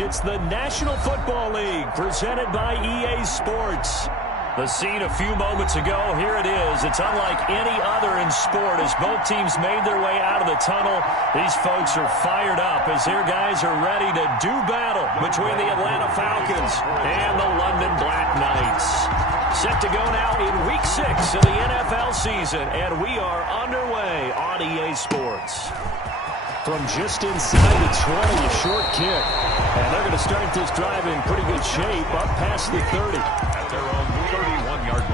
It's the National Football League presented by EA Sports. The scene a few moments ago, here it is. It's unlike any other in sport as both teams made their way out of the tunnel. These folks are fired up as their guys are ready to do battle between the Atlanta Falcons and the London Black Knights. Set to go now in Week 6 of the NFL season, and we are underway on EA Sports. From just inside the 20, a short kick. And they're going to start this drive in pretty good shape, up past the 30. At their own 31-yard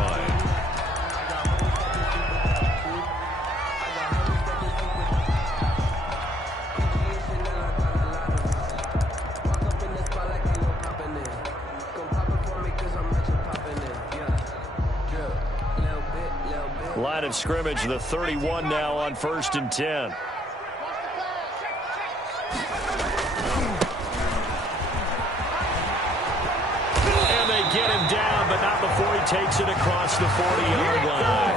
line. Line of scrimmage, the 31 now on 1st and 10. Get him down, but not before he takes it across the 40-yard line.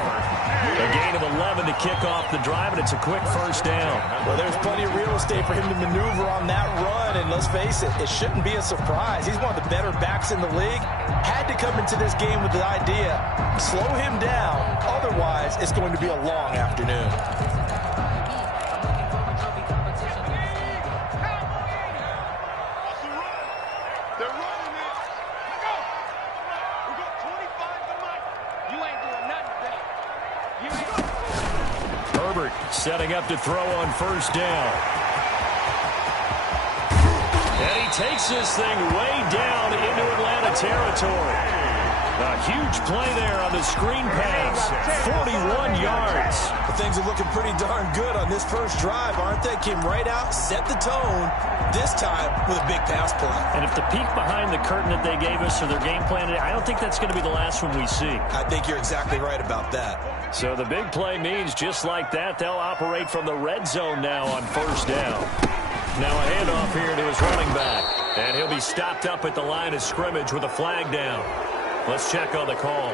A gain of 11 to kick off the drive, and it's a quick first down. Well, there's plenty of real estate for him to maneuver on that run, and let's face it, it shouldn't be a surprise. He's one of the better backs in the league. Had to come into this game with the idea, slow him down, otherwise it's going to be a long afternoon. Setting up to throw on 1st down. And he takes this thing way down into Atlanta territory. A huge play there on the screen pass. 41 yards. Things are looking pretty darn good on this first drive, aren't they? Came right out, set the tone, this time with a big pass play. And if the peek behind the curtain that they gave us or their game plan, I don't think that's going to be the last one we see. I think you're exactly right about that. So the big play means just like that, they'll operate from the red zone now on 1st down. Now a handoff here to his running back. And he'll be stopped up at the line of scrimmage with a flag down. Let's check on the call.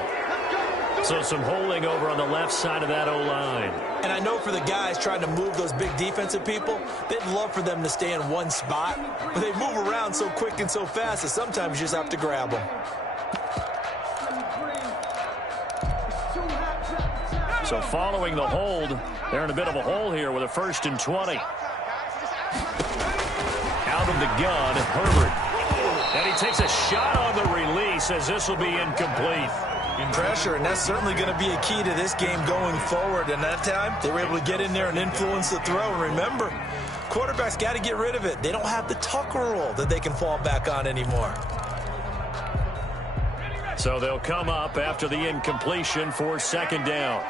So some holding over on the left side of that O-line. And I know for the guys trying to move those big defensive people, they'd love for them to stay in one spot. But they move around so quick and so fast that sometimes you just have to grab them. So following the hold, they're in a bit of a hole here with a 1st and 20. Out of the gun, Herbert. And he takes a shot on the release as this will be incomplete. Pressure, and that's certainly going to be a key to this game going forward. And that time, they were able to get in there and influence the throw. And remember, quarterbacks got to get rid of it. They don't have the tuck rule that they can fall back on anymore. So they'll come up after the incompletion for 2nd down.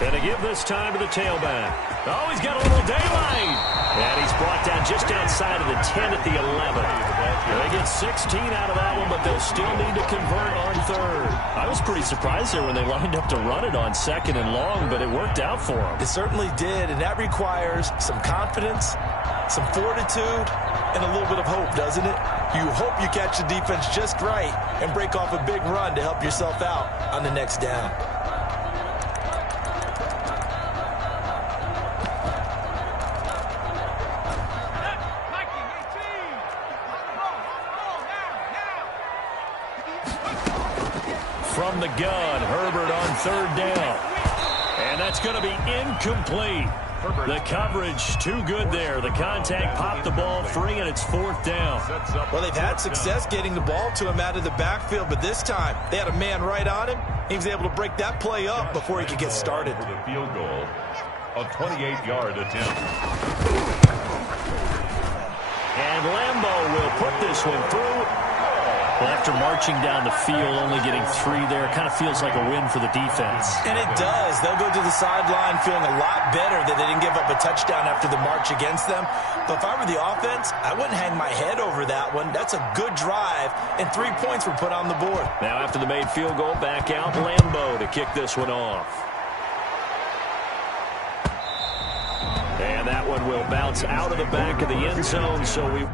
And to give this time to the tailback. Oh, he's got a little daylight. And he's brought down just outside of the 10 at the 11. They get 16 out of that one, but they'll still need to convert on 3rd. I was pretty surprised there when they lined up to run it on 2nd and long, but it worked out for them. It certainly did, and that requires some confidence, some fortitude, and a little bit of hope, doesn't it? You hope you catch the defense just right and break off a big run to help yourself out on the next down. From the gun, Herbert on 3rd down. And that's going to be incomplete. The coverage too good there. The contact popped the ball free, and it's 4th down. Well, they've had success getting the ball to him out of the backfield, but this time they had a man right on him. He was able to break that play up before he could get started. For the field goal, a 28-yard attempt. And Lambeau will put this one through. Well, after marching down the field, only getting 3 there, it kind of feels like a win for the defense. And it does. They'll go to the sideline feeling a lot better that they didn't give up a touchdown after the march against them. But if I were the offense, I wouldn't hang my head over that one. That's a good drive, and 3 points were put on the board. Now after the made field goal, back out Lambeau to kick this one off. And that one will bounce out of the back of the end zone, so we...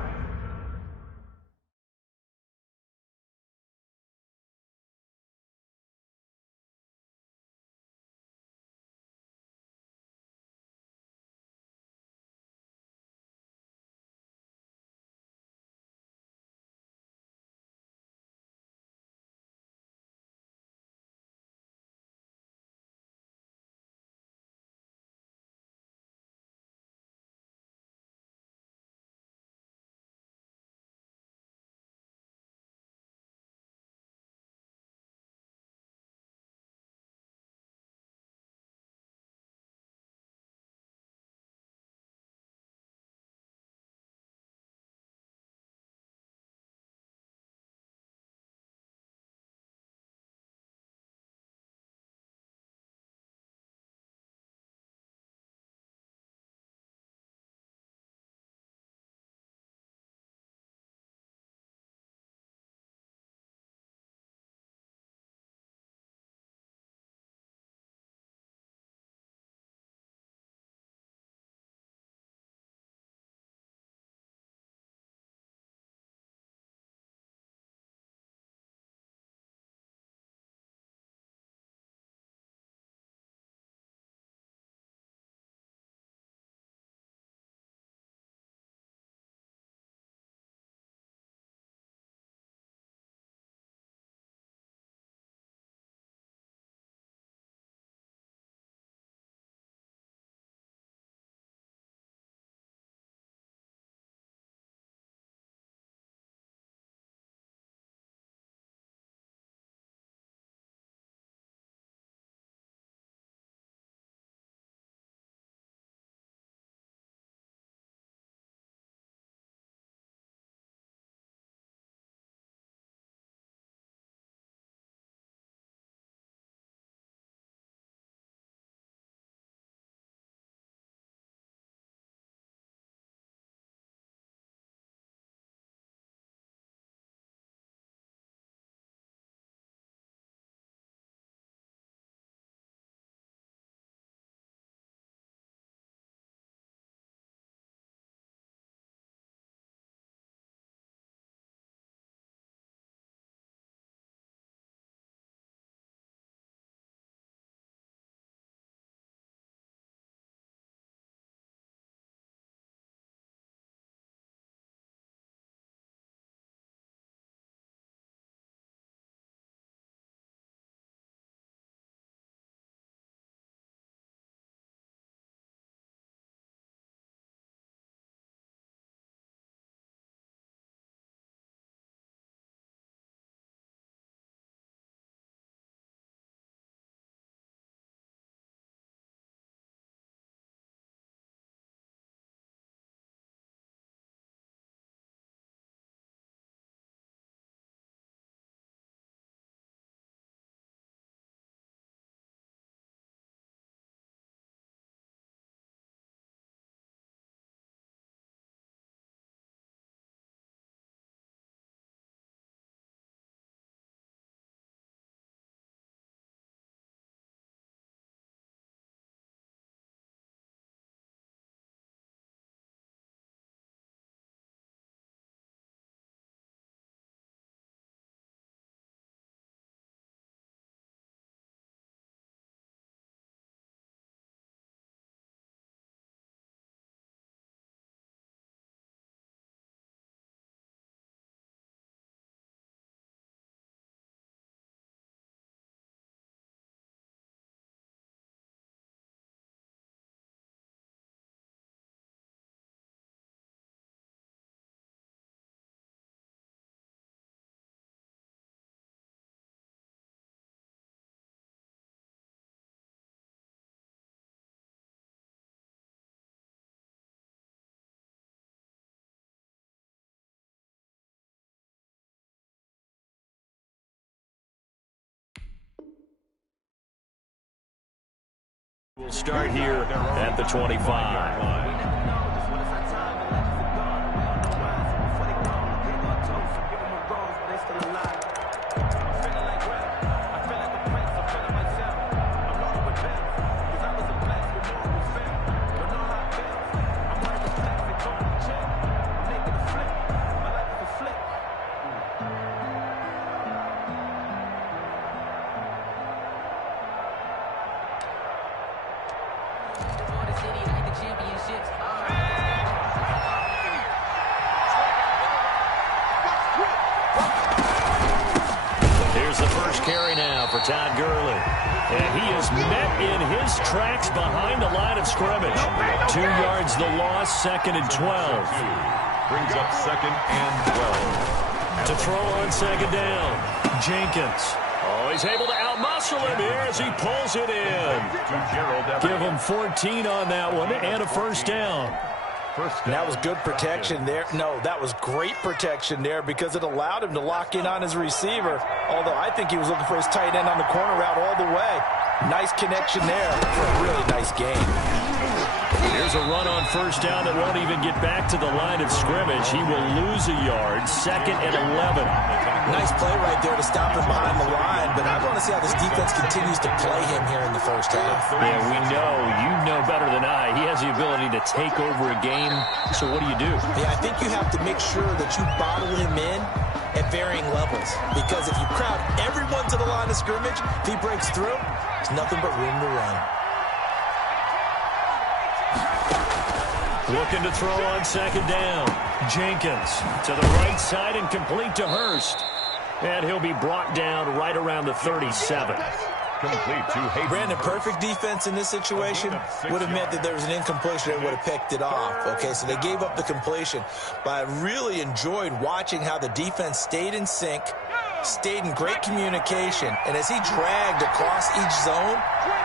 We'll start here at the 25. Here's the first carry now for Todd Gurley. And he is met in his tracks behind the line of scrimmage. 2 yards the loss, 2nd and 12. Brings up 2nd and 12. To throw on 2nd down, Jenkins. Oh, he's able to outmuscle him here as he pulls it in. Give him 14 on that one and a first down. And that was good protection there. No, that was great protection there because it allowed him to lock in on his receiver. Although I think he was looking for his tight end on the corner route all the way. Nice connection there for a really nice game. Here's a run on first down that won't even get back to the line of scrimmage. He will lose a yard, 2nd and 11. Nice play right there to stop him behind the line, but I want to see how this defense continues to play him here in the first half. Yeah, we know. You know better than I. He has the ability to take over a game, so what do you do? Yeah, I think you have to make sure that you bottle him in at varying levels, because if you crowd everyone to the line of scrimmage, if he breaks through, there's nothing but room to run. Looking to throw on 2nd down. Jenkins to the right side and complete to Hurst. And he'll be brought down right around the 37. Complete to Hayden. Brandon, perfect defense in this situation would have meant that there was an incompletion and would have picked it off. Okay, so they gave up the completion. But I really enjoyed watching how the defense stayed in sync, stayed in great communication. And as he dragged across each zone,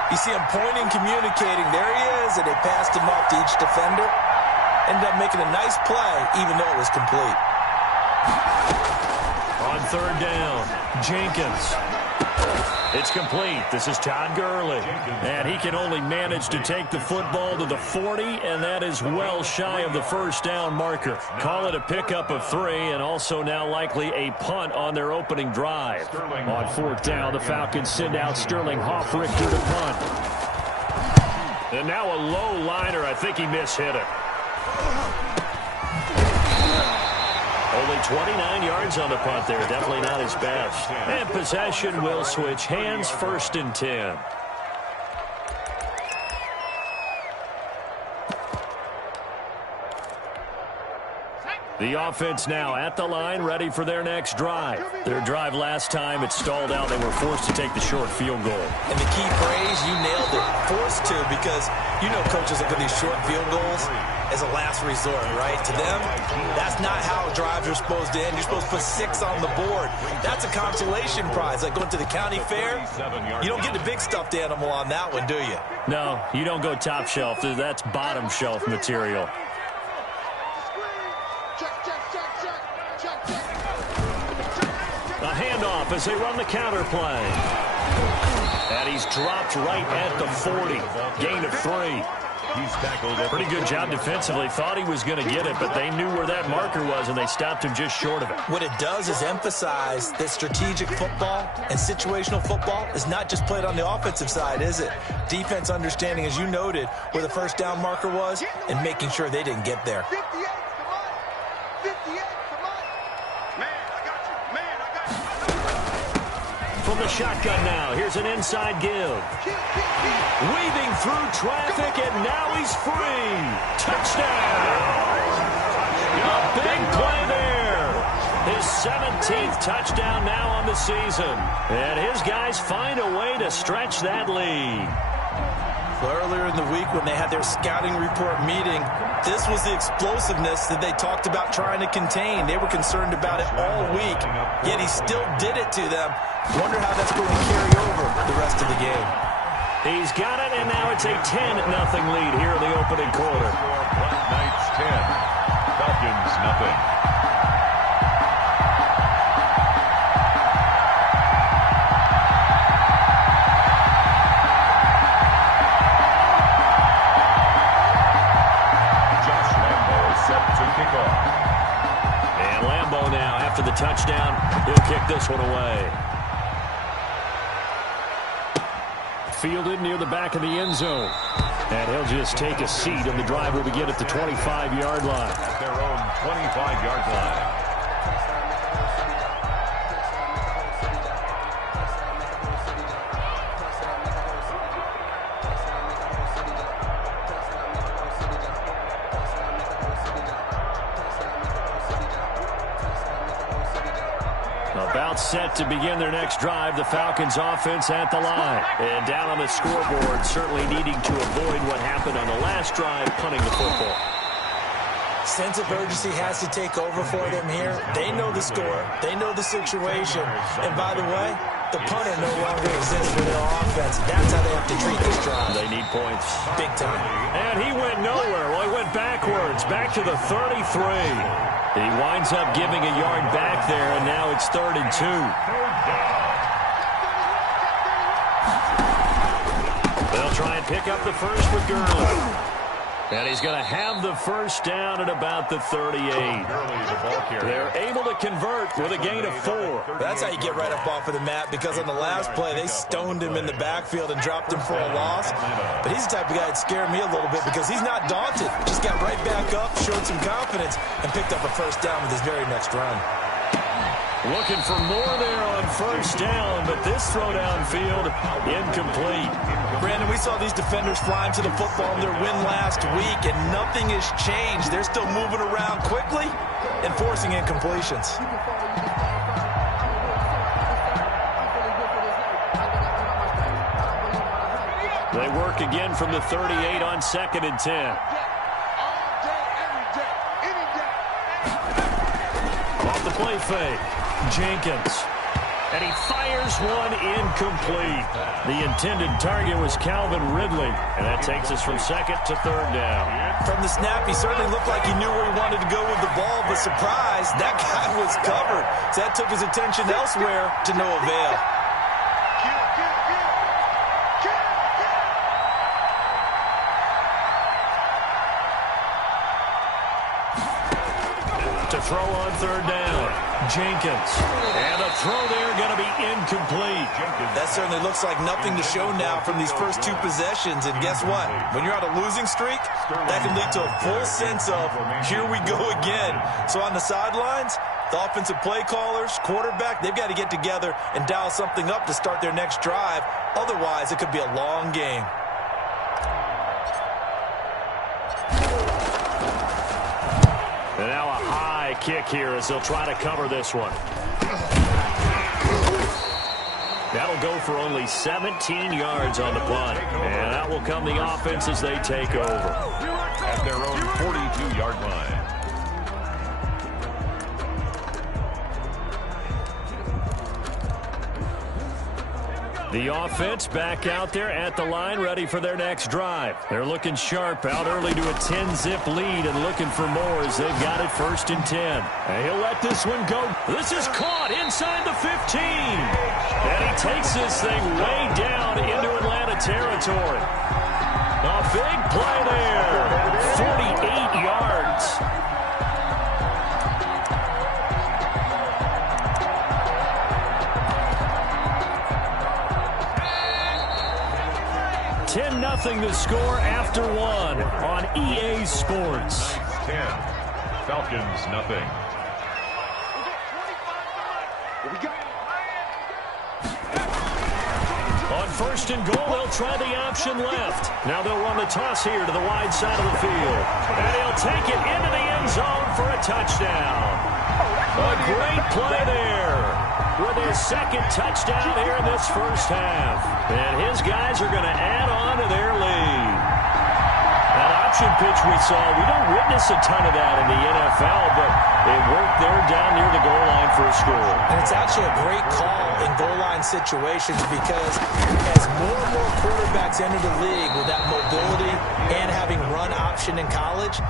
you see him pointing, communicating. There he is, and they passed him off to each defender. Ended up making a nice play, even though it was complete. On 3rd down, Jenkins. It's complete. This is Todd Gurley. And he can only manage to take the football to the 40, and that is well shy of the first down marker. Call it a pickup of 3, and also now likely a punt on their opening drive. On 4th down, the Falcons send out Sterling Hoffrichter to punt. And now a low liner. I think he mishit it. Only 29 yards on the punt there. Definitely not his best. And possession will switch hands, 1st and 10. The offense now at the line, ready for their next drive. Their drive last time, it stalled out. They were forced to take the short field goal. And the key phrase, you nailed it, forced to, because you know coaches look at these short field goals as a last resort, right? To them, that's not how drives are supposed to end. You're supposed to put 6 on the board. That's a consolation prize, like going to the county fair. You don't get the big stuffed animal on that one, do you? No, you don't go top shelf. That's bottom shelf material. A handoff as they run the counter play. And he's dropped right at the 40. Gain of 3. He's tackled. Pretty good job defensively. Thought he was going to get it, but they knew where that marker was, and they stopped him just short of it. What it does is emphasize that strategic football and situational football is not just played on the offensive side, is it? Defense understanding, as you noted, where the first down marker was and making sure they didn't get there. From the shotgun now, here's an inside give. Weaving through traffic, and now he's free. Touchdown! A big play there. His 17th touchdown now on the season. And his guys find a way to stretch that lead. Well, earlier in the week when they had their scouting report meeting, this was the explosiveness that they talked about trying to contain. They were concerned about it all week, yet he still did it to them. Wonder how that's going to carry over the rest of the game. He's got it, and now it's a 10-0 lead here in the opening quarter. Black Knights 10, Falcons nothing. this one away. Fielded near the back of the end zone. And he'll just take a seat, and the drive will begin at the 25-yard line. At their own 25-yard line. About set to begin their next drive, the Falcons offense at the line. And down on the scoreboard, certainly needing to avoid what happened on the last drive, punting the football. Sense of urgency has to take over for them here. They know the score. They know the situation. And by the way, the punter no longer exists for their offense. That's how they have to treat this drive. They need points. Big time. And he went nowhere. Well, he went backwards, back to the 33. He winds up giving a yard back there, and now it's 3rd and 2. They'll try and pick up the first with Gurley. And he's going to have the first down at about the 38. They're able to convert with a gain of 4. That's how you get right up off of the mat, because on the last play, they stoned him in the backfield and dropped him for a loss. But he's the type of guy that scared me a little bit because he's not daunted. Just got right back up, showed some confidence, and picked up a first down with his very next run. Looking for more there on first down, but this throw downfield incomplete. Brandon, we saw these defenders flying to the football in their win last week, and nothing has changed. They're still moving around quickly and forcing incompletions. They work again from the 38 on 2nd and 10. Off the play fake. Jenkins. And he fires one incomplete. The intended target was Calvin Ridley. And that takes us from 2nd to 3rd down. From the snap, he certainly looked like he knew where he wanted to go with the ball, but surprise, that guy was covered. So that took his attention elsewhere to no avail. To throw on 3rd down. Jenkins. And a throw there going to be incomplete. That certainly looks like nothing to show now from these first 2 possessions. And guess what? When you're on a losing streak, that can lead to a full sense of, here we go again. So on the sidelines, the offensive play callers, quarterback, they've got to get together and dial something up to start their next drive. Otherwise, it could be a long game. And now a high kick here as they'll try to cover this one. That'll go for only 17 yards on the punt. And that will come the offense as they take over. At their own 42-yard line. The offense back out there at the line, ready for their next drive. They're looking sharp, out early to a 10-zip lead and looking for more as they've got it 1st and 10. And he'll let this one go. This is caught inside the 15. And he takes this thing way down into Atlanta territory. A big play there. 48 yards. 10-0 the score after 1 on EA Sports. 10. Falcons, nothing. On 1st and goal, they'll try the option left. Now they'll run the toss here to the wide side of the field. And he'll take it into the end zone for a touchdown. A great play there. With his 2nd touchdown here in this first half. And his guys are going to add on to their lead. That option pitch we saw, we don't witness a ton of that in the NFL, but it worked there down near the goal line for a score. And it's actually a great call in goal line situations because as more and more quarterbacks enter the league with that mobility and having run option in college,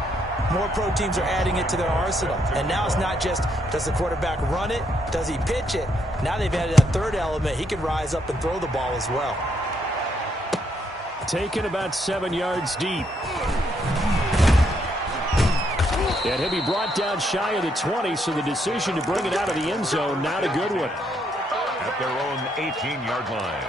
more pro teams are adding it to their arsenal. And now it's not just, does the quarterback run it? Does he pitch it? Now they've added that 3rd element. He can rise up and throw the ball as well. Taken about 7 yards deep. And he'll be brought down shy of the 20, so the decision to bring it out of the end zone, not a good one. at their own 18-yard line.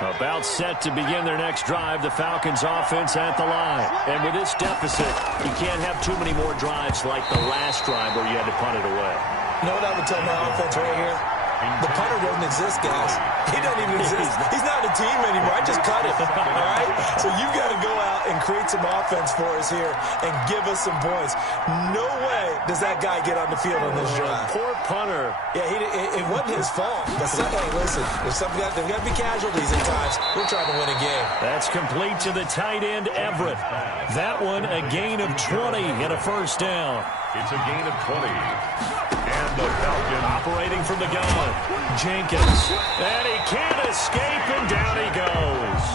About set to begin their next drive, the Falcons offense at the line. And with this deficit, you can't have too many more drives like the last drive where you had to punt it away. You know what I would tell my offense right here? The punter doesn't exist, guys. He doesn't even exist. He's not a team anymore. I just cut him, all right? So you've got to go out and create some offense for us here and give us some points. No way does that guy get on the field on this drive. Poor punter. Yeah, it wasn't his fault. But hey, listen, there's got to be casualties at times. We're trying to win a game. That's complete to the tight end, Everett. That one, a gain of 20 and a first down. It's a gain of 20. And the Falcon operating from the gun. Jenkins. And he can't escape, and down he goes.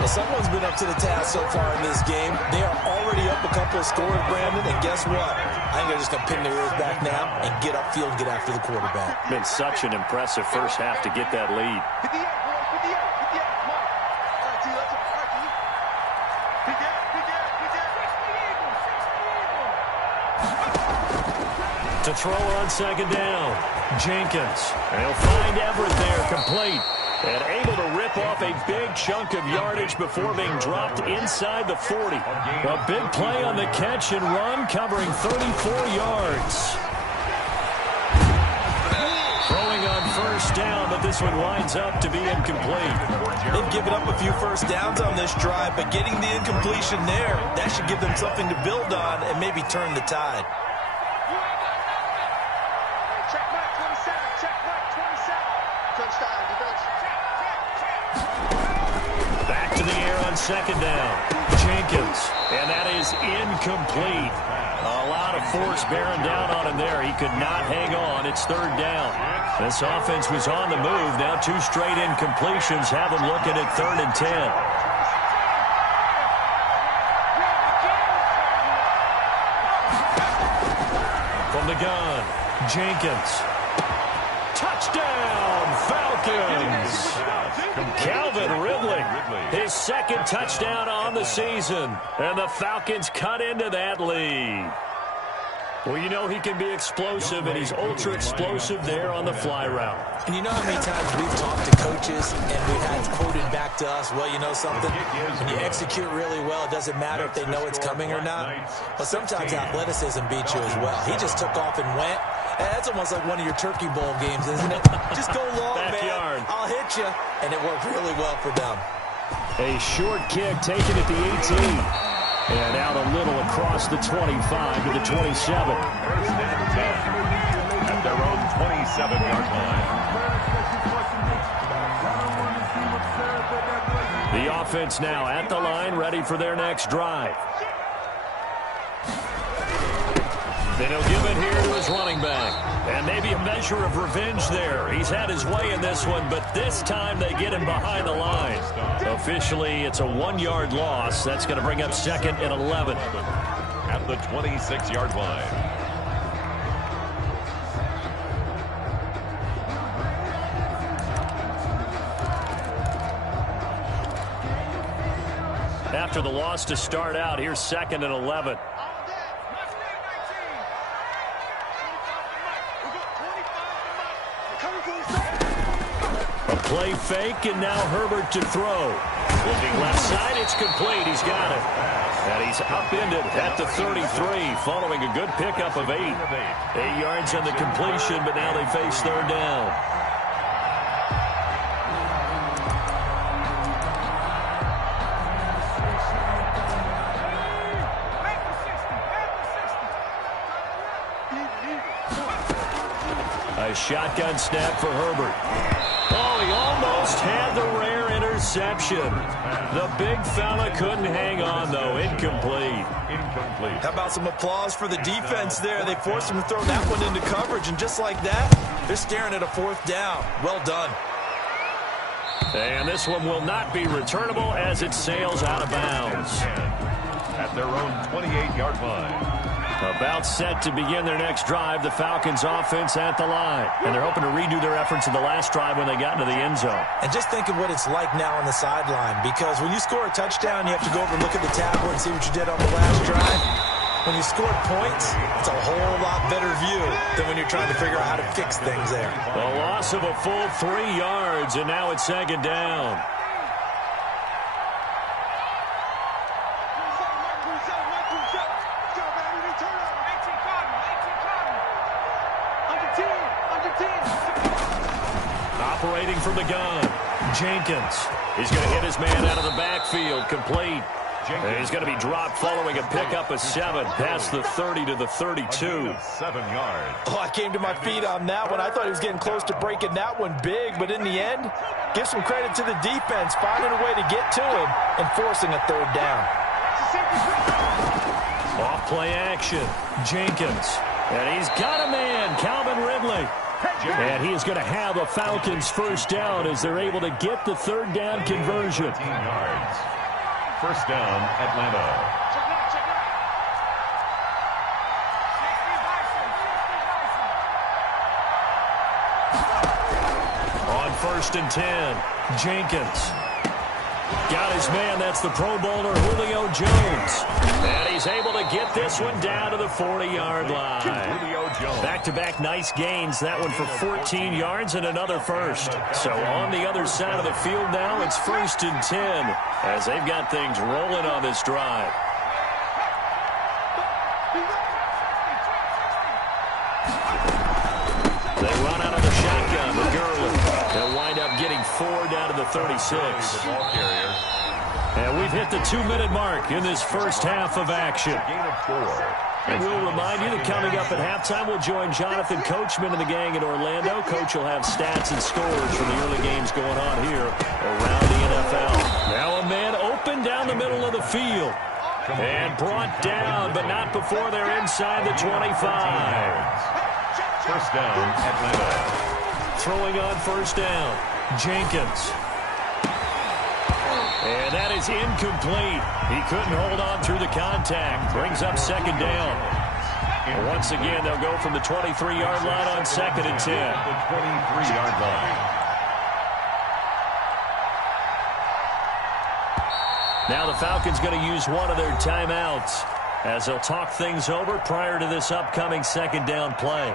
Well, someone's been up to the task so far in this game. They are already up a couple of scores, Brandon, and guess what? I think they're just going to pin their ears back now and get upfield and get after the quarterback. Been such an impressive first half to get that lead. To throw on second down, Jenkins. And he'll find Everett there, complete. And able to rip off a big chunk of yardage before being dropped inside the 40. A big play on the catch and run, covering 34 yards. Throwing on first down, but this one winds up to be incomplete. They've given up a few first downs on this drive, but getting the incompletion there, that should give them something to build on and maybe turn the tide. Back to the air on second down. Jenkins. And that is incomplete. A lot of force bearing down on him there. He could not hang on. It's third down. This offense was on the move. Now two straight incompletions have them looking at 3rd and 10. From the gun, Jenkins. Touchdown, Falcons! Calvin Ridley, his second touchdown on the season. And the Falcons cut into that lead. Well, you know he can be explosive, and he's ultra-explosive there on the fly route. And you know how many times we've talked to coaches and we've had quoted back to us, well, you know something? When you execute really well, it doesn't matter if they know it's coming or not. But sometimes athleticism beats you as well. He just took off and went. That's almost like one of your Turkey Bowl games, isn't it? Just go long, Backyard. Man. I'll hit you. And it worked really well for them. A short kick taken at the 18. And out a little across the 25 to the 27. First and 10 at their own 27-yard line. The offense now at the line, ready for their next drive. Then he'll give it here to his running back. And maybe a measure of revenge there. He's had his way in this one, but this time they get him behind the line. Officially, it's a 1-yard loss. That's going to bring up 2nd and 11. At the 26-yard line. After the loss to start out, here's 2nd and 11. A play fake, and now Herbert to throw. Looking left side, it's complete. He's got it. And he's upended at the 33, following a good pickup of 8. 8 yards on the completion, but now they face 3rd down. A shotgun snap for Herbert. Oh, he almost had the rare interception. The big fella couldn't hang on, though. Incomplete. How about some applause for the defense there? They forced him to throw that one into coverage, and just like that, they're staring at a 4th down. Well done. And this one will not be returnable as it sails out of bounds. At their own 28-yard line. About set to begin their next drive, the Falcons offense at the line. And they're hoping to redo their efforts in the last drive when they got into the end zone. And just think of what it's like now on the sideline, because when you score a touchdown, you have to go over and look at the tablet and see what you did on the last drive. when you score points, it's a whole lot better view than when you're trying to figure out how to fix things there. A loss of a full 3 yards, and now it's second down. Operating from the gun, Jenkins. He's going to hit his man out of the backfield, complete. And he's going to be dropped following a pickup of 7 past the 30 to the 32. 7 yards. Oh, I came to my feet on that one. I thought he was getting close to breaking that one big, but in the end, give some credit to the defense, finding a way to get to him and forcing a third down. Off play action, Jenkins. And he's got a man, Calvin Ridley. And he is going to have a Falcons first down as they're able to get the third down conversion. 15 yards. First down, Atlanta. On 1st and 10, Jenkins. Got his man, that's the Pro Bowler Julio Jones. And he's able to get this one down to the 40-yard line. Back-to-back nice gains, that one for 14 yards and another first. So on the other side of the field now, it's 1st and 10 as they've got things rolling on this drive. They run out of the shotgun with Gurley. They'll wind up getting 4 down to the 36. And we've hit the 2-minute mark in this first half of action. And we'll remind you that coming up at halftime, we'll join Jonathan Coachman and the gang in Orlando. Coach will have stats and scores from the early games going on here around the NFL. Now a man open down the middle of the field. And brought down, but not before they're inside the 25. First down, Atlanta. Throwing on first down, Jenkins. And that is incomplete. He couldn't hold on through the contact. Brings up second down. And once again, they'll go from the 23-yard line on 2nd and 10. The 23-yard line. Now the Falcons going to use one of their timeouts as they'll talk things over prior to this upcoming second down play.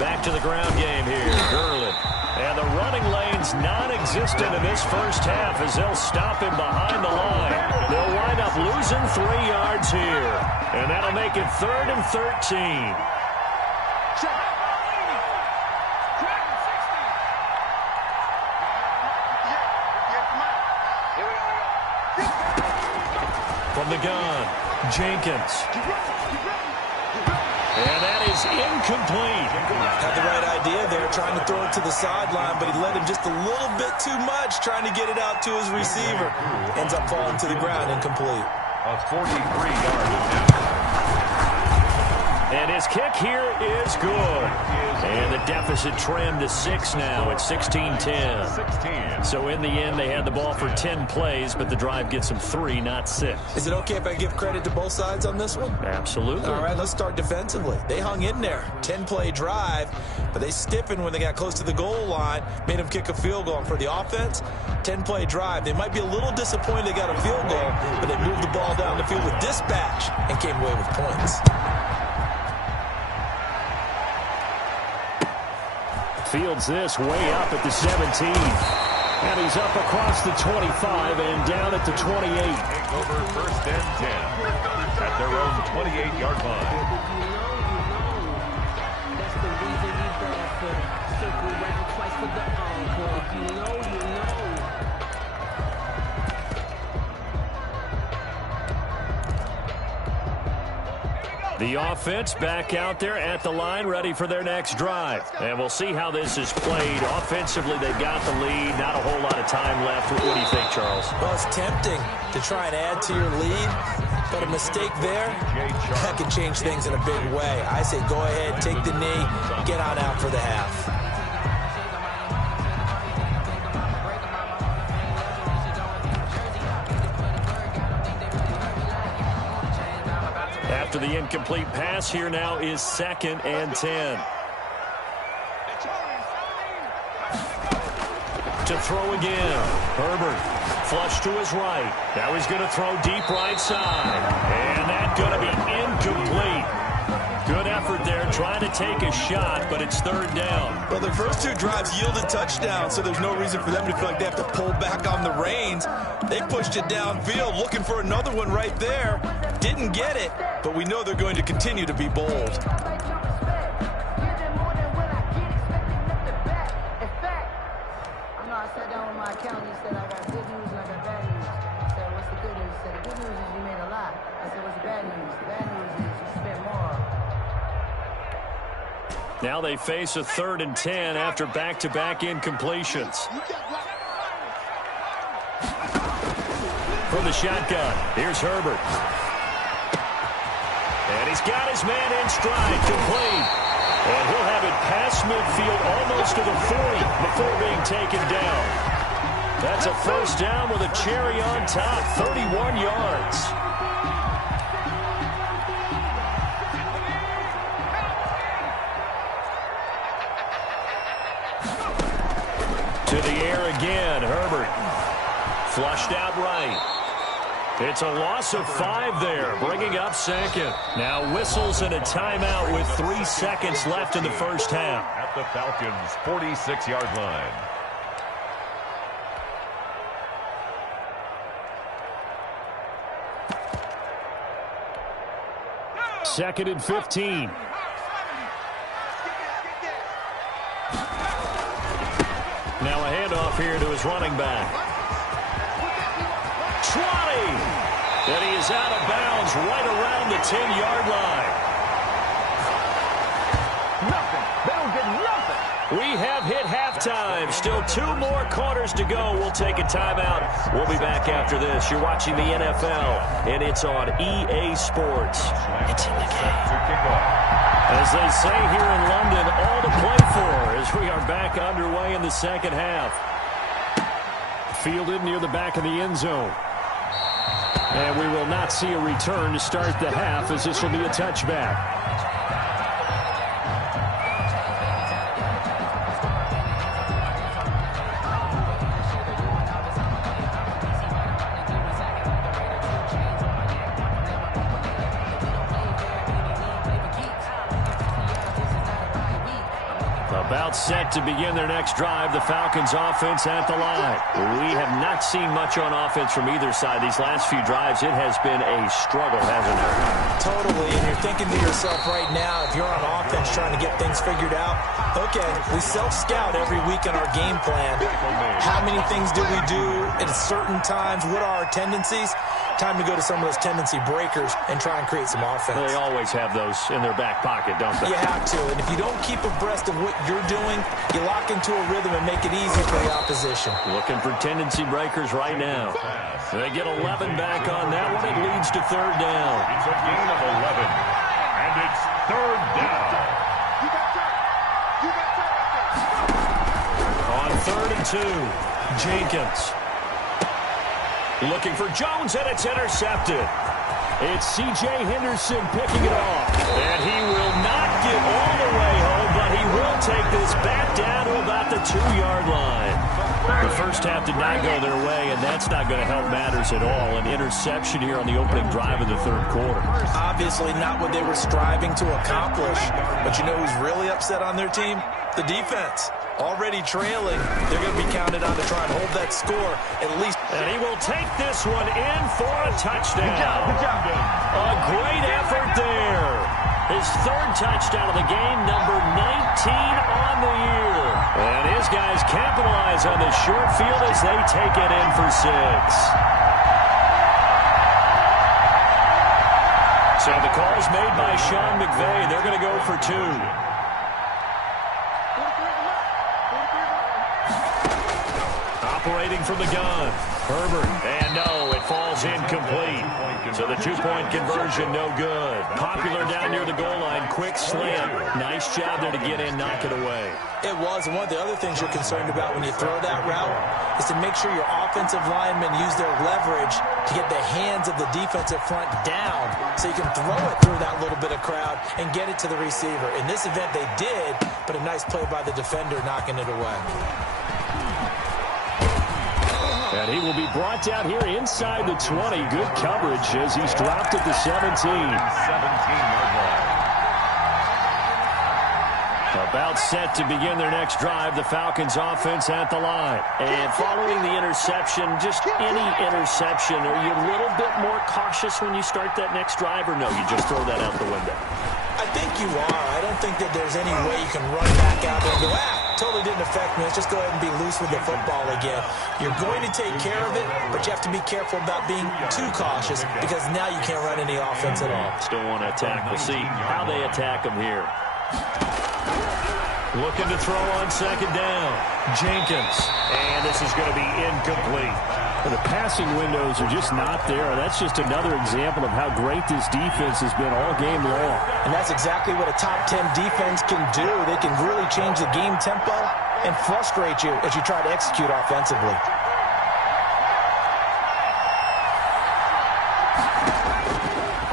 Back to the ground game here, Gurley. And the running lane's non-existent in this first half as they'll stop him behind the line. They'll wind up losing 3 yards here. And that'll make it 3rd and 13. From the gun, Jenkins. And that is incomplete. Had the right idea there, trying to throw it to the sideline, but he led him just a little bit too much, trying to get it out to his receiver. Ends up falling to the ground, incomplete. A 43-yard attempt. And his kick here is good. And the deficit trimmed to 6 now at 16-10. So in the end, they had the ball for 10 plays, but the drive gets them 3, not 6. Is it okay if I give credit to both sides on this one? Absolutely. All right, let's start defensively. They hung in there. 10-play drive, but they stiffened when they got close to the goal line, made them kick a field goal. And for the offense, 10-play drive. They might be a little disappointed they got a field goal, but they moved the ball down the field with dispatch and came away with points. Fields this way up at the 17. And he's up across the 25 and down at the 28. Take over 1st and 10 at their own 28-yard line. That's the reason we brought for circle round twice for the encore. You know. The offense back out there at the line, ready for their next drive. And we'll see how this is played. Offensively, they've got the lead. Not a whole lot of time left. What do you think, Charles? Well, it's tempting to try and add to your lead, but a mistake there, that can change things in a big way. I say go ahead, take the knee, get on out for the half. After the incomplete pass, here now is 2nd and 10. To throw again. Herbert, flush to his right. Now he's going to throw deep right side. And that's going to be incomplete. Good effort there, trying to take a shot, but it's 3rd down. Well, their first 2 drives yielded touchdowns, so there's no reason for them to feel like they have to pull back on the reins. They pushed it downfield, looking for another one right there. Didn't get it, but we know they're going to continue to be bold. I sat down with my accountant. He said, I got good news and I got bad news. I said, what's the good news? He said, the good news is you made a lot. I said, what's the bad news? The bad news is you spent more. Now they face a 3rd and 10 after back-to-back incompletions. From the shotgun, here's Herbert. And he's got his man in stride, complete. And he'll have it past midfield almost to the 40 before being taken down. That's a 1st down with a cherry on top, 31 yards. To the air again, Herbert. Flushed out right. It's a loss of 5 there, bringing up 2nd. Now whistles and a timeout with 3 seconds left in the first half. At the Falcons' 46-yard line. Second and 15. Now a handoff here to his running back. Trotty! And he is out of bounds right around the 10-yard line. Nothing. They don't get nothing. We have hit halftime. Still 2 more quarters to go. We'll take a timeout. We'll be back after this. You're watching the NFL, and it's on EA Sports. It's in the game. As they say here in London, all to play for as we are back underway in the second half. Fielded near the back of the end zone. And we will not see a return to start the half, as this will be a touchback. About set to begin their next drive, the Falcons offense at the line. We have not seen much on offense from either side. These last few drives, it has been a struggle, hasn't it? Totally, and you're thinking to yourself right now, if you're on offense trying to get things figured out, okay, we self-scout every week in our game plan. How many things do we do at certain times? What are our tendencies? Time to go to some of those tendency breakers and try and create some offense. They always have those in their back pocket, don't they? You have to, and if you don't keep abreast of what you're doing, you lock into a rhythm and make it easy for the opposition. Looking for tendency breakers right now. They get 11 back on that one. It leads to 3rd down. It's a gain of 11, and it's 3rd down. On 3rd and 2, Jenkins. Looking for Jones, and it's intercepted. It's C.J. Henderson picking it off. And he will not get all the way home, but he will take this back down to about the 2-yard line. The first half did not go their way, and that's not going to help matters at all. An interception here on the opening drive of the 3rd quarter. Obviously not what they were striving to accomplish. But you know who's really upset on their team? The defense. Already trailing. They're going to be counted on to try and hold that score at least. And he will take this one in for a touchdown. Good job. A great effort there. His 3rd touchdown of the game, number 19 on the year. And his guys capitalize on the short field as they take it in for 6. So the call's made by Sean McVay. They're going to go for 2. Operating from the gun, Herbert, and no, it falls incomplete. So the 2-point conversion, no good. Popular down near the goal line, quick slant. Nice job there to get in, knock it away. It was, and one of the other things you're concerned about when you throw that route is to make sure your offensive linemen use their leverage to get the hands of the defensive front down so you can throw it through that little bit of crowd and get it to the receiver. In this event, they did, but a nice play by the defender knocking it away. And he will be brought down here inside the 20. Good coverage as he's dropped at the 17. 17-yard line. About set to begin their next drive, the Falcons offense at the line. And following the interception, just any interception, are you a little bit more cautious when you start that next drive, or no, you just throw that out the window? I think you are. I don't think that there's any way you can run back out there and go, totally didn't affect me. Let's just go ahead and be loose with the football again. You're going to take care of it, but you have to be careful about being too cautious because now you can't run any offense at all. Still want to attack. We'll see how they attack them here. Looking to throw on second down. Jenkins. And this is going to be incomplete. The passing windows are just not there. That's just another example of how great this defense has been all game long. And that's exactly what a top 10 defense can do. They can really change the game tempo and frustrate you as you try to execute offensively.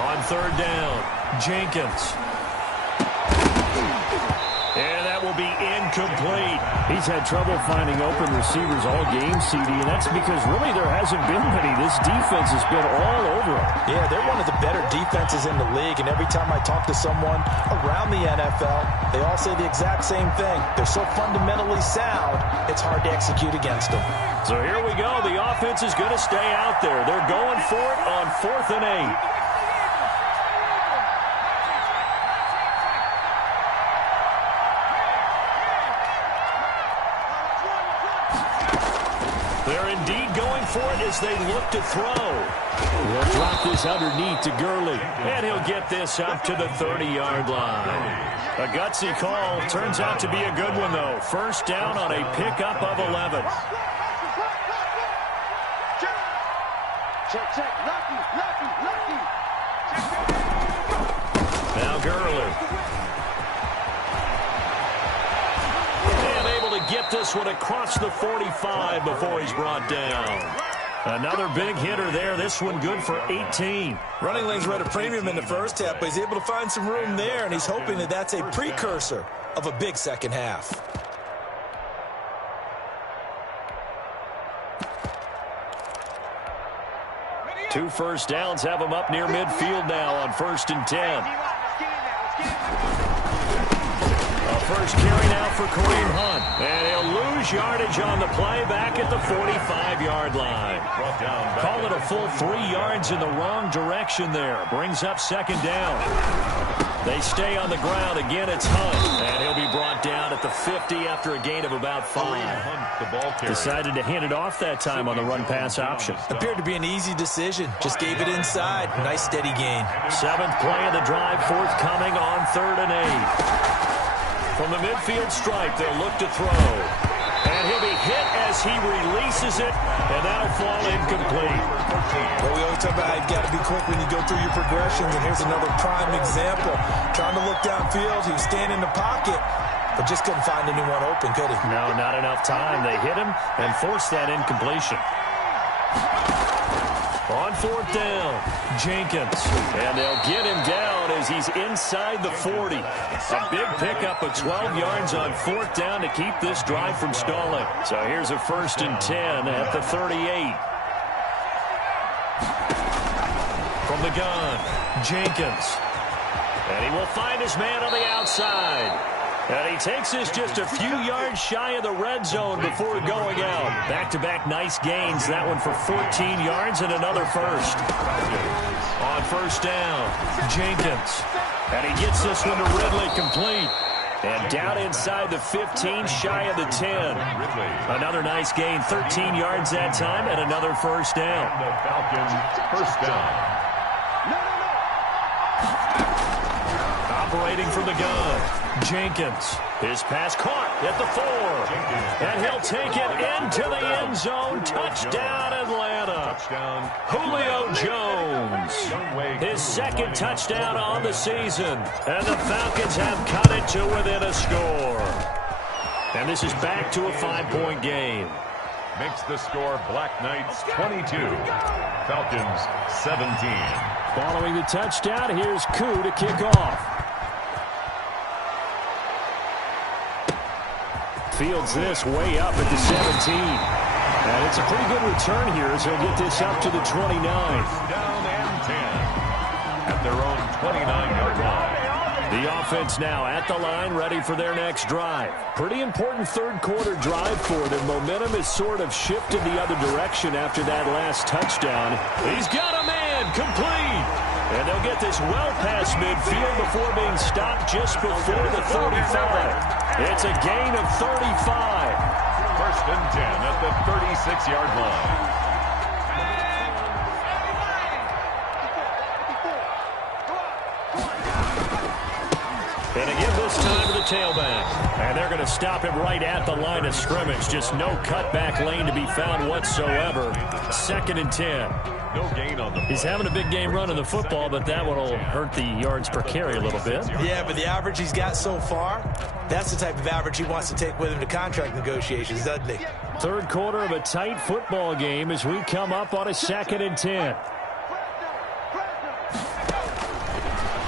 On third down, Jenkins. And that will be incomplete. He's had trouble finding open receivers all game, CD, and that's because really there hasn't been many. This defense has been all over them. Yeah, they're one of the better defenses in the league, and every time I talk to someone around the NFL, they all say the exact same thing. They're so fundamentally sound, it's hard to execute against them. So here we go. The offense is going to stay out there. They're going for it on 4th and 8. They're indeed going for it as they look to throw. They'll drop this underneath to Gurley. And he'll get this up to the 30-yard line. A gutsy call. Turns out to be a good one, though. First down on a pickup of 11. Check. Lucky. Now Gurley. Get this one across the 45 before he's brought down. Another big hitter there. This one good for 18. Running lanes were at a premium in the first half, but he's able to find some room there, and he's hoping that that's a precursor of a big second half. Two first downs have him up near midfield now on 1st and 10. First carry now for Kareem Hunt. And he'll lose yardage on the play back at the 45-yard line. Call it a full 3 yards in the wrong direction there. Brings up second down. They stay on the ground. Again, it's Hunt. And he'll be brought down at the 50 after a gain of about 5. Decided to hand it off that time on the run-pass option. Appeared to be an easy decision. Just gave it inside. Nice steady gain. 7th play of the drive forthcoming on 3rd and 8. From the midfield stripe, they'll look to throw. And he'll be hit as he releases it, and that'll fall incomplete. Well, we always talk about how you've got to be quick when you go through your progressions, and here's another prime example. Trying to look downfield, he was standing in the pocket, but just couldn't find anyone open, could he? No, not enough time. They hit him and forced that incompletion. On 4th down, Jenkins. And they'll get him down as he's inside the 40. A big pickup of 12 yards on 4th down to keep this drive from stalling. So here's a 1st and 10 at the 38. From the gun, Jenkins. And he will find his man on the outside. And he takes this just a few yards shy of the red zone before going out. Back-to-back nice gains. That one for 14 yards and another first. On 1st down, Jenkins. And he gets this one to Ridley complete. And down inside the 15, shy of the 10. Another nice gain, 13 yards that time, and another first down. The Falcons, first down. Operating from the gun, Jenkins. His pass caught at the 4. And he'll take it into the end zone. Touchdown, Atlanta. Julio Jones. His 2nd touchdown on the season. And the Falcons have cut it to within a score. And this is back to a 5-point game. makes the score Black Knights 22, Falcons 17. Following the touchdown, here's Koo to kick off. Fields this way up at the 17. And it's a pretty good return here as he'll get this up to the 29. Down and 10 at their own 29-yard line. The offense now at the line, ready for their next drive. Pretty important third quarter drive for them. Momentum has sort of shifted the other direction after that last touchdown. He's got a man, complete. And they'll get this well past midfield before being stopped just before the 35. It's a gain of 35. First and 10 at the 36-yard line. And again this time to the tailback. And they're going to stop him right at the line of scrimmage. Just no cutback lane to be found whatsoever. Second and 10. No gain on the play. He's having a big game running the football, but that one will hurt the yards per carry a little bit. Yeah, but the average he's got so far, that's the type of average he wants to take with him to contract negotiations, doesn't he? Third quarter of a tight football game as we come up on a second and 10.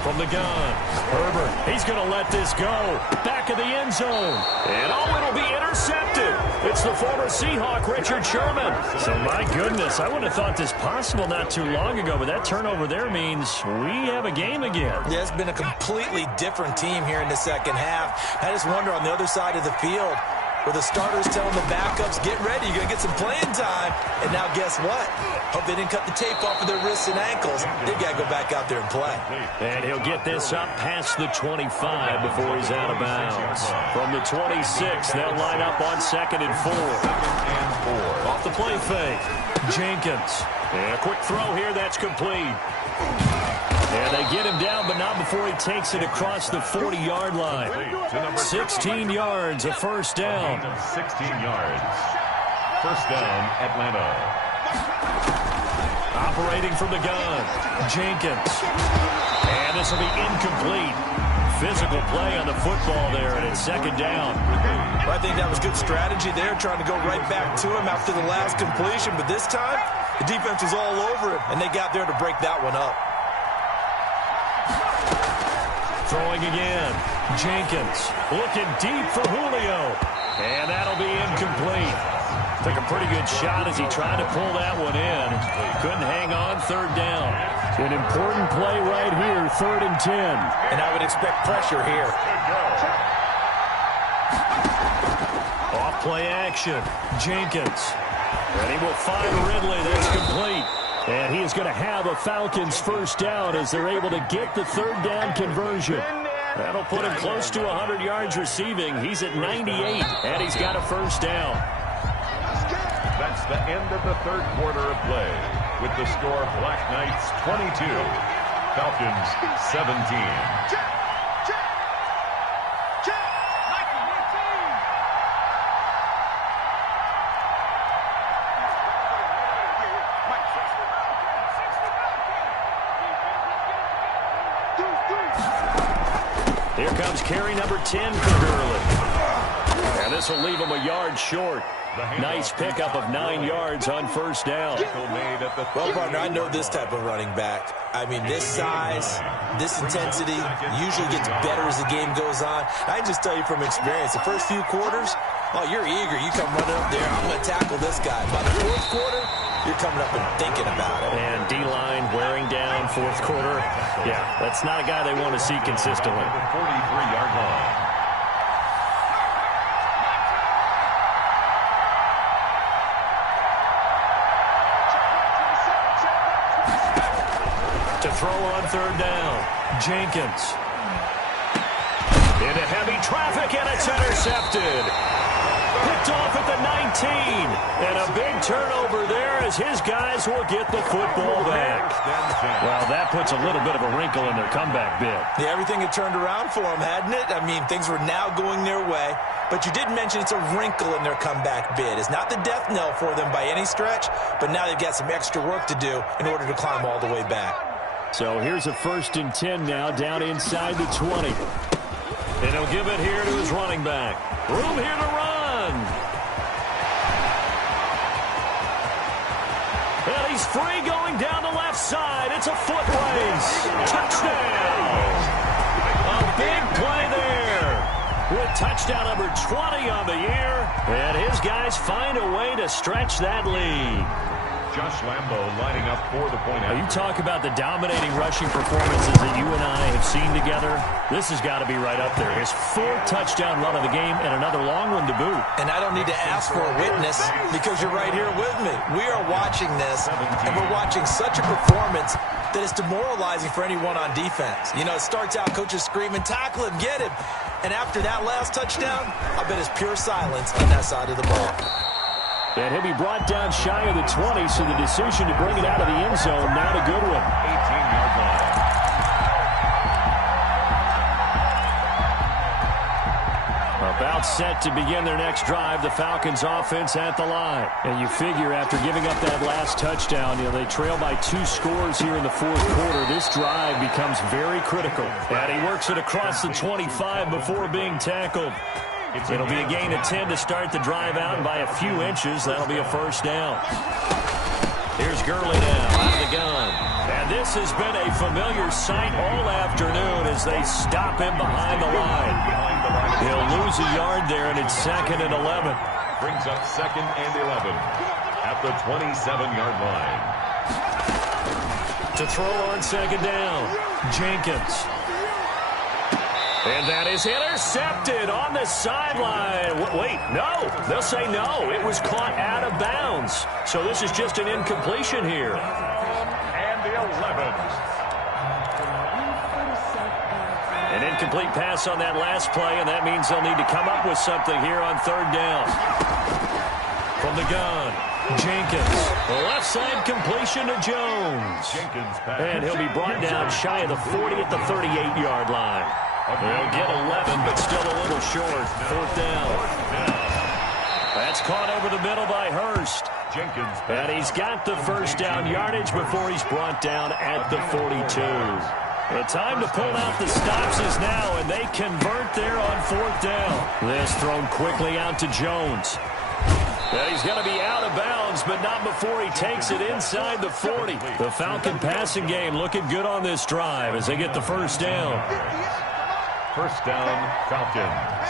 From the gun, Herbert, he's going to let this go. Back of the end zone. And it'll be intercepted. It's the former Seahawk, Richard Sherman. So, my goodness, I wouldn't have thought this possible not too long ago, but that turnover there means we have a game again. Yeah, it's been a completely different team here in the second half. I just wonder on the other side of the field, where the starters telling the backups, get ready, you're going to get some playing time. And now guess what? Hope they didn't cut the tape off of their wrists and ankles. They've got to go back out there and play. And he'll get this up past the 25 before he's out of bounds. From the 26, they'll line up on second and 4. Off the play fake, Jenkins. And a quick throw here, that's complete. And they get him down, but not before he takes it across the 40-yard line. 16 yards, a first down. 16 yards. First down, Atlanta. Operating from the gun, Jenkins. And this will be incomplete. Physical play on the football there, and it's second down. Well, I think that was good strategy there, trying to go right back to him after the last completion. But this time, the defense was all over him, and they got there to break that one up. Throwing again, Jenkins looking deep for Julio. And that'll be incomplete. Took a pretty good shot as he tried to pull that one in. Couldn't hang on, third down. An important play right here, third and 10. And I would expect pressure here. Off play action, Jenkins. And he will find Ridley, that's complete. And he is going to have a Falcons first down as they're able to get the third down conversion. That'll put him close to 100 yards receiving. He's at 98, and he's got a first down. That's the end of the third quarter of play. With the score, Black Knights 22, Falcons 17. Here comes carry number 10 for Gurley. And this will leave him a yard short. Nice pickup of 9 yards on first down. Well, partner, I know this type of running back. I mean, this size, this intensity usually gets better as the game goes on. I can just tell you from experience, the first few quarters, oh, you're eager. You come running up there, I'm going to tackle this guy. By the fourth quarter, you're coming up and thinking about it. And D-line wearing down fourth quarter. Yeah, that's not a guy they want to see consistently. 43-yard line. To throw on third down, Jenkins. Into heavy traffic, and it's intercepted. Picked off at the 19. And a big turnover there as his guys will get the football back. Well, that puts a little bit of a wrinkle in their comeback bid. Yeah, everything had turned around for them, hadn't it? I mean, things were now going their way. But you did mention it's a wrinkle in their comeback bid. It's not the death knell for them by any stretch, but now they've got some extra work to do in order to climb all the way back. So here's a first and 10 now down inside the 20. And he'll give it here to his running back. Room here to run. He's free going down the left side. It's a foot race. Touchdown. A big play there. With touchdown number 20 on the year. And his guys find a way to stretch that lead. Josh Lambo lining up for the point. You talk about the dominating rushing performances that you and I have seen together. This has got to be right up there. His 4th touchdown run of the game and another long one to boot. And I don't need to ask for a witness because you're right here with me. We are watching this, and we're watching such a performance that is demoralizing for anyone on defense. You know, it starts out coaches screaming, tackle him, get him. And after that last touchdown, I bet it's pure silence on that side of the ball. And he'll be brought down shy of the 20, so the decision to bring it out of the end zone, not a good one. 18-yard line. About set to begin their next drive, the Falcons offense at the line. And you figure after giving up that last touchdown, they trail by 2 scores here in the 4th quarter. This drive becomes very critical. And he works it across the 25 before being tackled. It'll be a gain of 10 to start the drive out, and by a few inches, that'll be a first down. Here's Gurley now out of the gun. And this has been a familiar sight all afternoon as they stop him behind the line. He'll lose a yard there, and it's 2nd and 11. Brings up 2nd and 11 at the 27-yard line. To throw on 2nd down, Jenkins. And that is intercepted on the sideline. Wait, no. They'll say no. It was caught out of bounds. So this is just an incompletion here. And the 11. An incomplete pass on that last play, and that means they'll need to come up with something here on 3rd down. From the gun, Jenkins. The left side completion to Jones. And he'll be brought down shy of the 40 at the 38-yard line. They'll get 11, but still a little short. 4th down. That's caught over the middle by Hurst. Jenkins. And he's got the first down yardage before he's brought down at the 42. The time to pull out the stops is now, and they convert there on 4th down. This thrown quickly out to Jones. And he's going to be out of bounds, but not before he takes it inside the 40. The Falcon passing game looking good on this drive as they get the first down. First down, Falcons.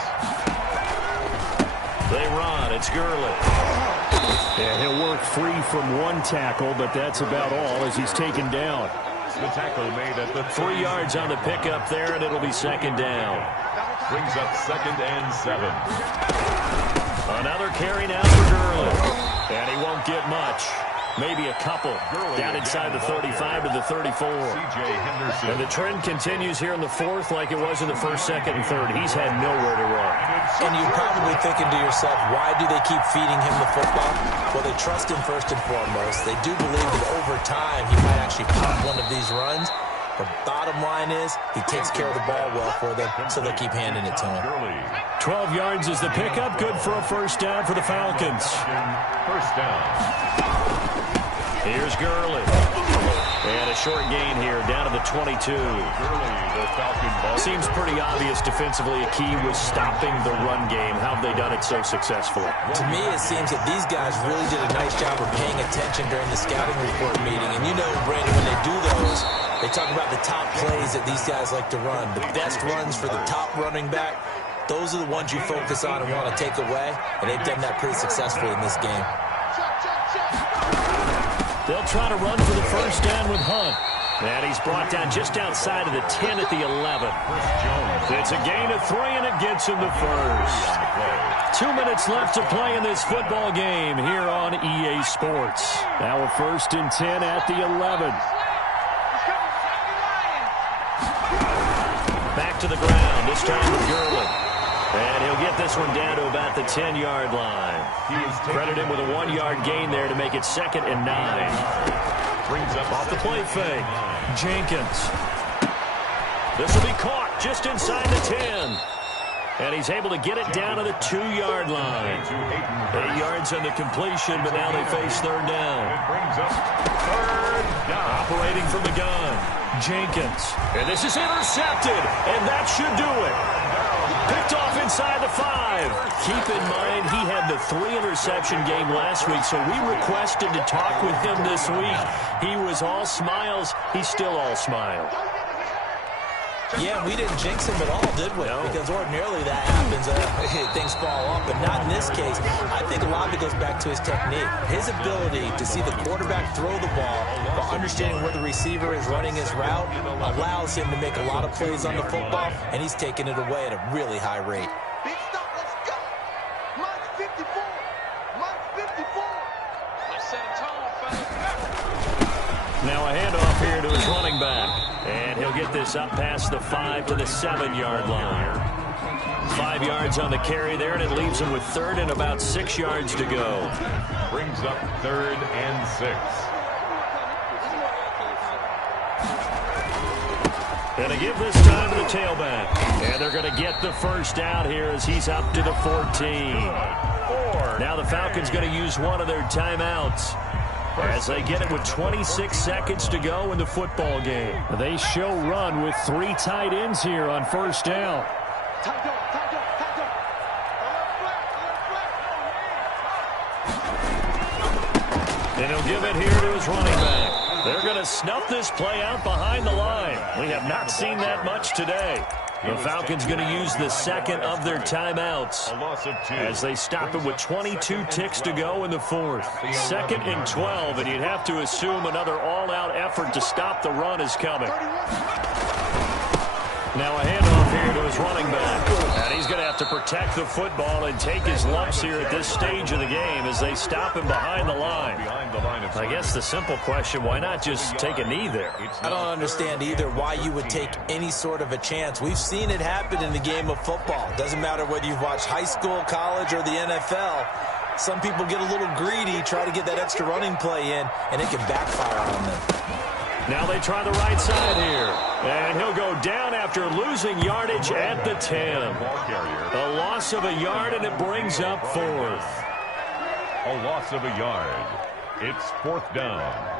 They run. It's Gurley. And he'll work free from 1 tackle, but that's about all as he's taken down. The tackle made at the 3 yards on the pickup there, and it'll be 2nd down. Brings up 2nd and 7. Another carry now for Gurley. And he won't get much. Maybe a couple. Down inside the 35 to the 34. And the trend continues here in the 4th like it was in the 1st, 2nd, and 3rd. He's had nowhere to run. And you're probably thinking to yourself, why do they keep feeding him the football? Well, they trust him first and foremost. They do believe that over time he might actually pop one of these runs. The bottom line is he takes care of the ball well for them, so they'll keep handing it to him. 12 yards is the pickup. Good for a first down for the Falcons. First down. Here's Gurley. And a short gain here, down to the 22. Seems pretty obvious defensively a key was stopping the run game. How have they done it so successfully? To me, it seems that these guys really did a nice job of paying attention during the scouting report meeting. And you know, Brandon, when they do those, they talk about the top plays that these guys like to run. The best runs for the top running back, those are the ones you focus on and want to take away. And they've done that pretty successfully in this game. They'll try to run for the first down with Hunt. And he's brought down just outside of the 10 at the 11. It's a gain of 3, and it gets him the first. 2 minutes left to play in this football game here on EA Sports. Now a 1st and 10 at the 11. Back to the ground, this time with Gurley. And he'll get this one down to about the 10-yard line. Credit him with a 1-yard gain there to make it 2nd and 9. Brings up off the play fake. Jenkins. This will be caught just inside the 10. And he's able to get it down to the 2-yard line. 8 yards on the completion, but now they face 3rd down. It brings up 3rd down. Operating from the gun, Jenkins. And this is intercepted, and that should do it. Picked off inside the 5. Keep in mind, he had the 3-interception game last week, so we requested to talk with him this week. He was all smiles. He's still all smile. Yeah, we didn't jinx him at all, did we? No. Because ordinarily that happens. Things fall off, but not in this case. I think a lot of it goes back to his technique. His ability to see the quarterback throw the ball while understanding where the receiver is running his route allows him to make a lot of plays on the football, and he's taking it away at a really high rate. Big stop, let's go. Mark 54. Mark 54. Let's set a tone, fellas. Now a handoff here to his running back. And he'll get this up past the 5 to the 7-yard line. 5 yards on the carry there, and it leaves him with 3rd and about 6 yards to go. Brings up 3rd and 6. Going to give this time to the tailback. And they're going to get the first out here as he's up to the 14. Now the Falcons going to use one of their timeouts as they get it with 26 seconds to go in the football game. They show run with 3 tight ends here on first down. And he'll give it here to his running back. They're going to snuff this play out behind the line. We have not seen that much today. The Falcons going to use the second of their timeouts as they stop it with 22 ticks to go in the 4th. 2nd and 12, and you'd have to assume another all-out effort to stop the run is coming. Now a handoff here to his running back. And he's going to have to protect the football and take his lumps here at this stage of the game as they stop him behind the line. I guess the simple question, why not just take a knee there? I don't understand either why you would take any sort of a chance. We've seen it happen in the game of football. Doesn't matter whether you've watched high school, college, or the NFL. Some people get a little greedy, try to get that extra running play in, and it can backfire on them. Now they try the right side here. And he'll go down after losing yardage at the 10. A loss of a yard, and it brings up 4th. A loss of a yard. It's 4th down.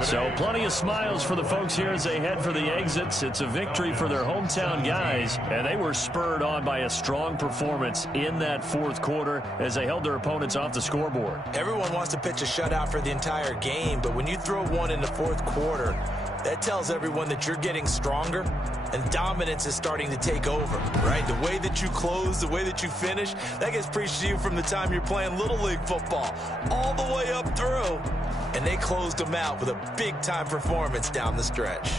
So plenty of smiles for the folks here as they head for the exits. It's a victory for their hometown guys, and they were spurred on by a strong performance in that 4th quarter as they held their opponents off the scoreboard. Everyone wants to pitch a shutout for the entire game, but when you throw one in the 4th quarter, that tells everyone that you're getting stronger and dominance is starting to take over, right? The way that you close, the way that you finish, that gets preached to you from the time you're playing Little League football all the way up through. And they closed them out with a big-time performance down the stretch.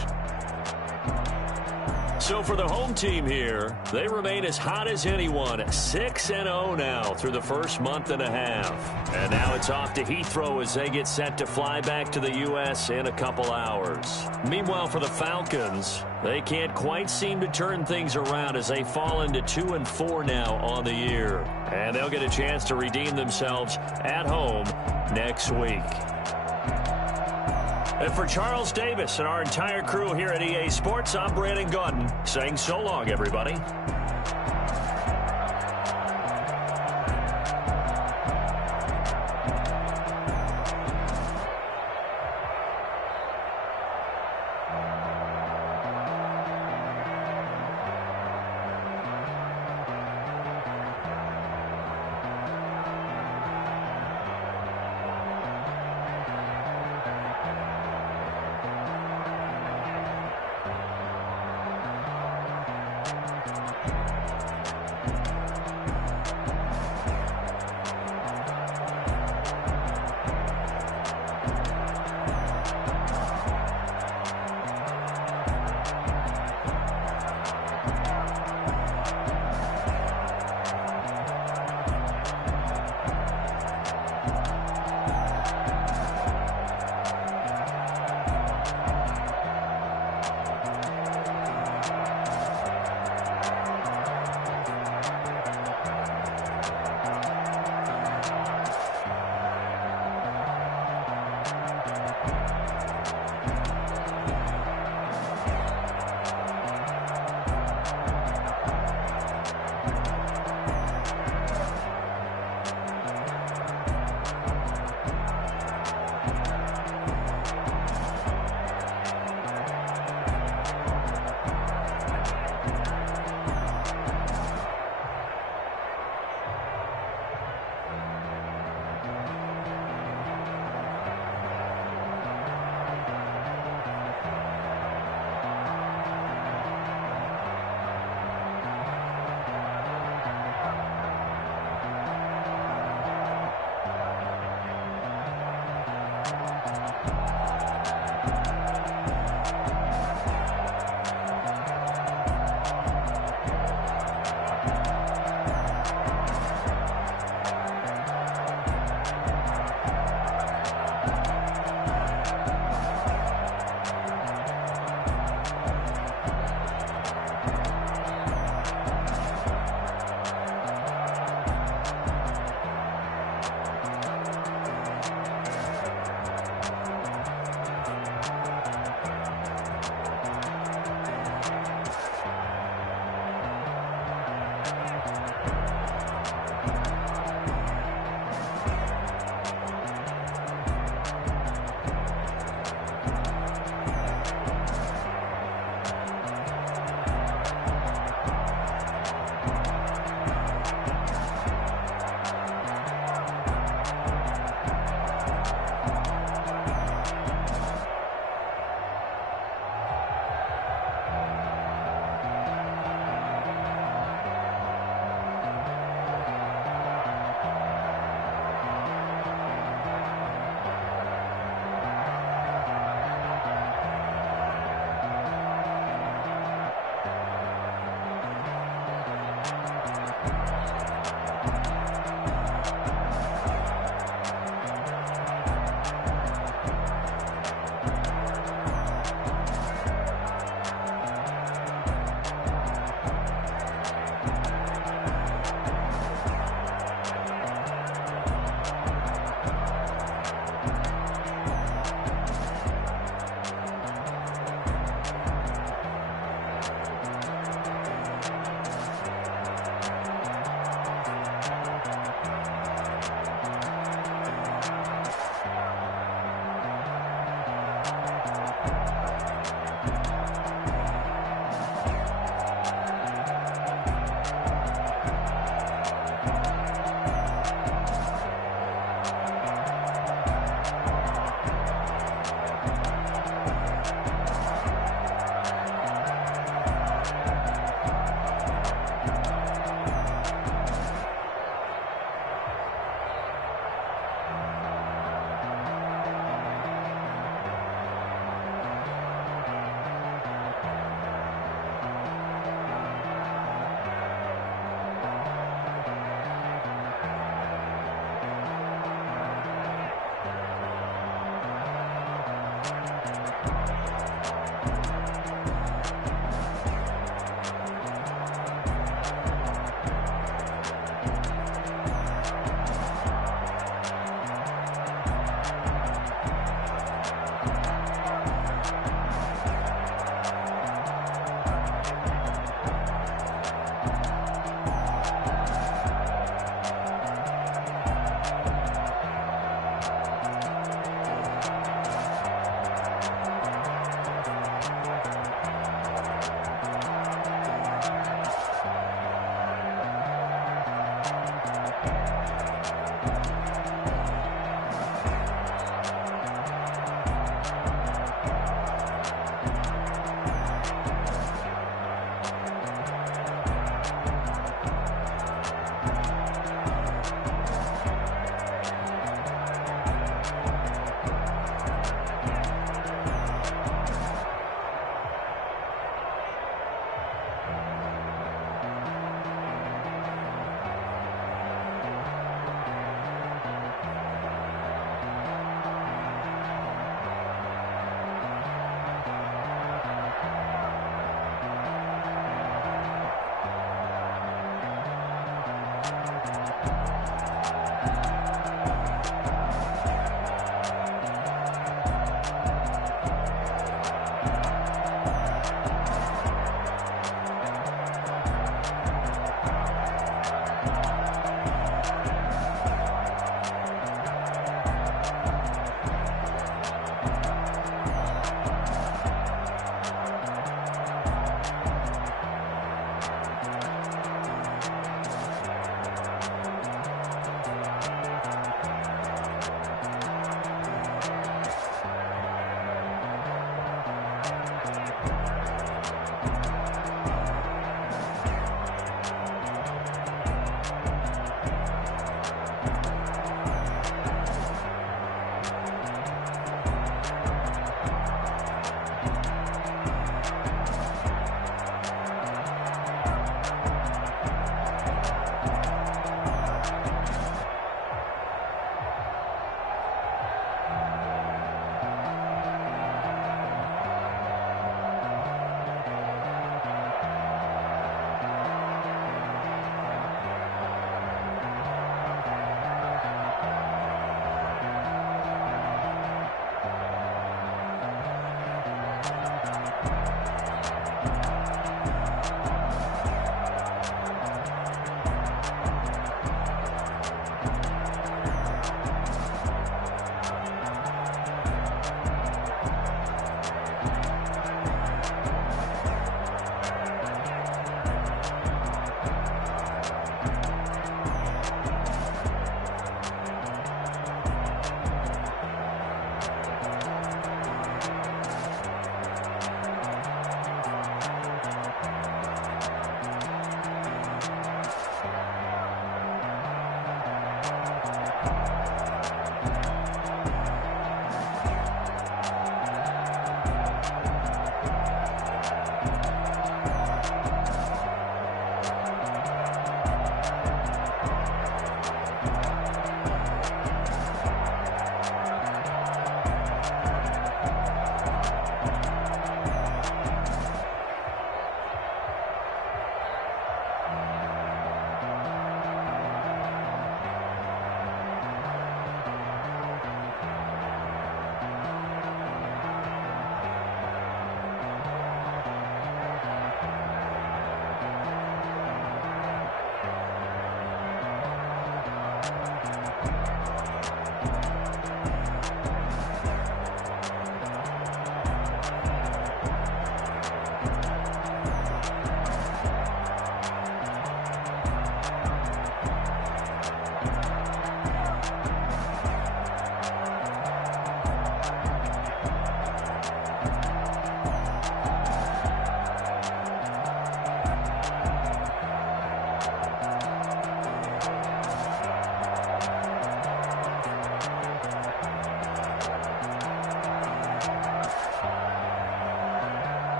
So for the home team here, they remain as hot as anyone, 6-0 now through the first month and a half. And now it's off to Heathrow as they get set to fly back to the U.S. in a couple hours. Meanwhile, for the Falcons, they can't quite seem to turn things around as they fall into 2-4 now on the year. And they'll get a chance to redeem themselves at home next week. And for Charles Davis and our entire crew here at EA Sports, I'm Brandon Gaudin saying so long, everybody.